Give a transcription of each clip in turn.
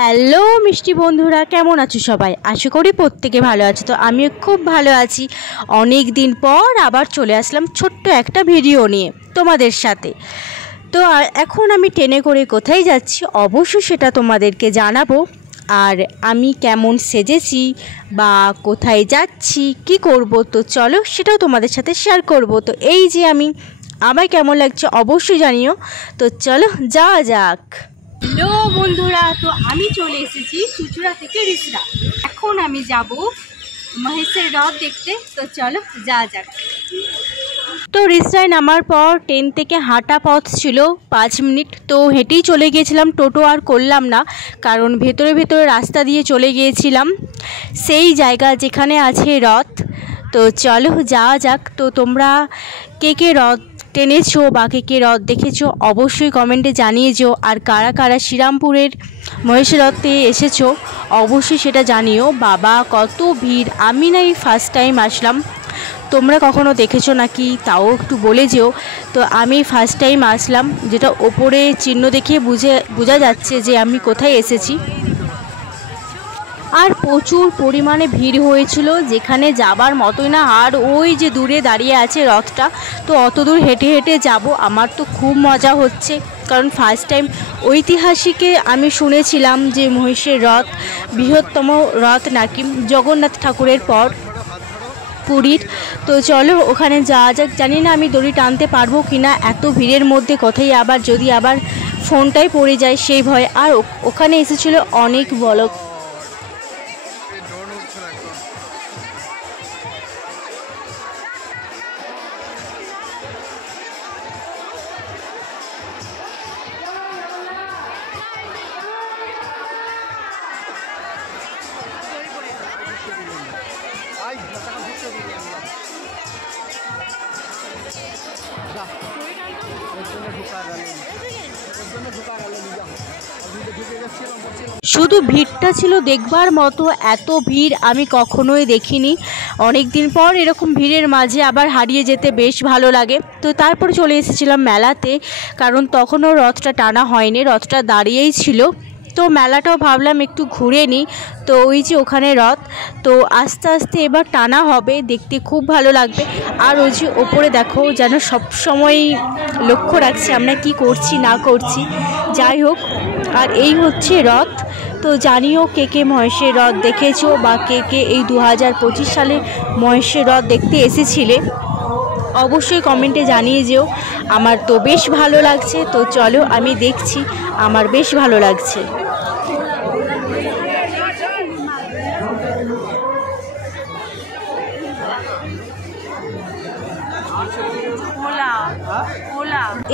Hello মিষ্টি বন্ধুরা, কেমন আছো সবাই? আশা করি প্রত্যেকে ভালো আছো। তো আমিও খুব ভালো আছি। অনেক দিন পর আবার চলে আসলাম ছোট্ট একটা ভিডিও নিয়ে তোমাদের সাথে। তো এখন আমি ট্রেনে করে কোথায় যাচ্ছি অবশ্যই সেটা তোমাদেরকে জানাবো। আর আমি কেমন সেজেছি বা কোথায় যাচ্ছি কি করব, তো চলো সেটাও তোমাদের সাথে শেয়ার করব। তো এই যে আমার কেমন লাগছে অবশ্যই জানিও। তো চলো যাওয়া যাক। হ্যালো বন্ধুরা, তো আমি চলে এসেছি চুচুড়া থেকে রিসরা। এখন আমি যাব মহেশের রথ দেখতে। তো চলো যাওয়া যাক। তো রিসরায় নামার পর ট্রেন থেকে হাঁটা পথ ছিল 5 মিনিট। তো হেঁটেই চলে গিয়েছিলাম, টোটো আর করলাম না, কারণ ভেতরে ভেতরে রাস্তা দিয়ে চলে গিয়েছিলাম সেই জায়গা যেখানে আছে রথ। তো চলো যাওয়া যাক। তো তোমরা কে কে রথ টেনেছো বা কে রথ দেখেছো অবশ্যই কমেন্টে জানিয়েছো। আর কারা কারা শ্রীরামপুরের মহেশের রথে এসেছো অবশ্যই সেটা জানিও। বাবা কত ভিড়! আমি না এই ফার্স্ট টাইম আসলাম, তোমরা কখনো দেখেছো নাকি তাও একটু বলে যেও। তো আমি ফার্স্ট টাইম আসলাম, যেটা ওপরে চিহ্ন দেখিয়ে বোঝা যাচ্ছে যে আমি কোথায় এসেছি। আর প্রচুর পরিমাণে ভিড় হয়েছিল, যেখানে যাবার মতোই না। আর ওই যে দূরে দাঁড়িয়ে আছে রথটা, তো অত দূর হেঁটে হেঁটে যাব। আমার তো খুব মজা হচ্ছে, কারণ ফার্স্ট টাইম। ঐতিহাসিকে আমি শুনেছিলাম যে মহিষের রথ বৃহত্তম রথ নাকি জগন্নাথ ঠাকুরের পর পুরীর। তো চলো ওখানে যাওয়া যাক। জানি না আমি দড়ি টানতে পারবো কি না, এত ভিড়ের মধ্যে কোথায় আবার যদি আবার ফোনটাই পড়ে যায় সেই ভয়। আর ওখানে এসেছিল অনেক বলক। শুধু ভিড়টা ছিল দেখবার মতো, এত ভিড় আমি কখনোই দেখিনি। অনেক দিন পর এরকম ভিড়ের মাঝে আবার হারিয়ে যেতে বেশ ভালো লাগে। তো তারপর চলে এসেছিলাম মেলাতে, কারণ তখনও রথটা টানা হয়নি, রথটা দাঁড়িয়েই ছিল। তো মেলাটাও ভাবলাম একটু ঘুরে নিই। তো ওই যে ওখানে রথ, তো আস্তে আস্তে এবার টানা হবে, দেখতে খুব ভালো লাগবে। আর ওই যে ওপরে দেখো, যেন সবসময় লক্ষ্য রাখছি আমরা কি করছি না করছি। যাই হোক, আর এই হচ্ছে রথ। তো জানিও কে কে মহেশের রথ দেখেছো বা কে কে এই 2025 সালে মহেশের রথ দেখতে এসেছিলে অবশ্যই কমেন্টে জানিয়ে যেও। আমার তো বেশ ভালো লাগছে। তো চলো আমি দেখছি, আমার বেশ ভালো লাগছে।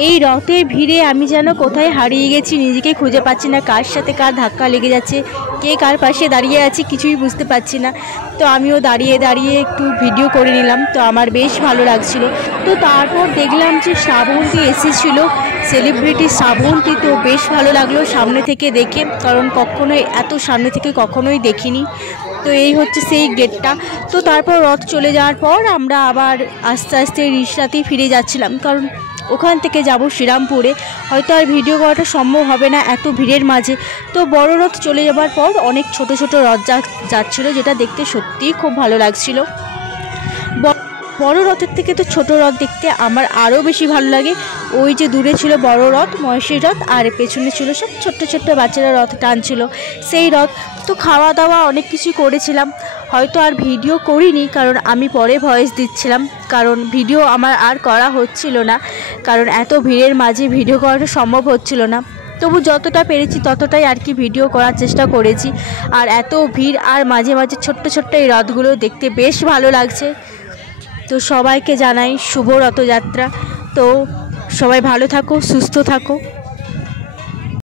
এই রথের ভিড়ে আমি যেন কোথায় হারিয়ে গেছি, নিজেকে খুঁজে পাচ্ছি না। কার সাথে কার ধাক্কা লেগে যাচ্ছে, কে কার পাশে দাঁড়িয়ে আছে কিছুই বুঝতে পারছি না। তো আমিও দাঁড়িয়ে দাঁড়িয়ে একটু ভিডিও করে নিলাম, তো আমার বেশ ভালো লাগছিল। তো তারপর দেখলাম যে শ্রাবন্তী এসেছিল, সেলিব্রিটি শ্রাবন্তী। তো বেশ ভালো লাগলো সামনে থেকে দেখে, কারণ কখনোই এত সামনে থেকে কখনোই দেখিনি। তো এই হচ্ছে সেই গেটটা। তো তারপর রথ চলে যাওয়ার পর আমরা আবার আস্তে আস্তে রিসরাতেই ফিরে যাচ্ছিলাম, কারণ ওখান থেকে যাব শ্রীরামপুরে। হয়তো আর ভিডিও করাটা সম্ভব হবে না এত ভিড়ের মাঝে। তো বড় রথ চলে যাবার পর অনেক ছোট ছোট রথ যাচ্ছিলো, যেটা দেখতে সত্যিই খুব ভালো লাগছিল। বড় রথের থেকে তো ছোট রথ দেখতে আমার আরও বেশি ভালো লাগে। ওই যে দূরে ছিল বড় রথ মহেশের রথ, আর পেছনে ছিল সব ছোট্ট ছোট্ট বাচ্চারা রথ টানছিল সেই রথ। তো খাওয়া দাওয়া অনেক কিছু করেছিলাম, হয়তো আর ভিডিও করিনি, কারণ আমি পরে ভয়েস দিচ্ছিলাম, কারণ ভিডিও আমার আর করা হচ্ছিল না, কারণ এত ভিড়ের মাঝে ভিডিও করাটা সম্ভব হচ্ছিল না। তবু যতটা পেরেছি ততটাই আর কি ভিডিও করার চেষ্টা করেছি। আর এত ভিড়, আর মাঝে মাঝে ছোট্ট ছোট্ট এই রথগুলো দেখতে বেশ ভালো লাগছে। তো সবাইকে জানাই শুভ রথযাত্রা। তো সবাই ভালো থাকো, সুস্থ থাকো।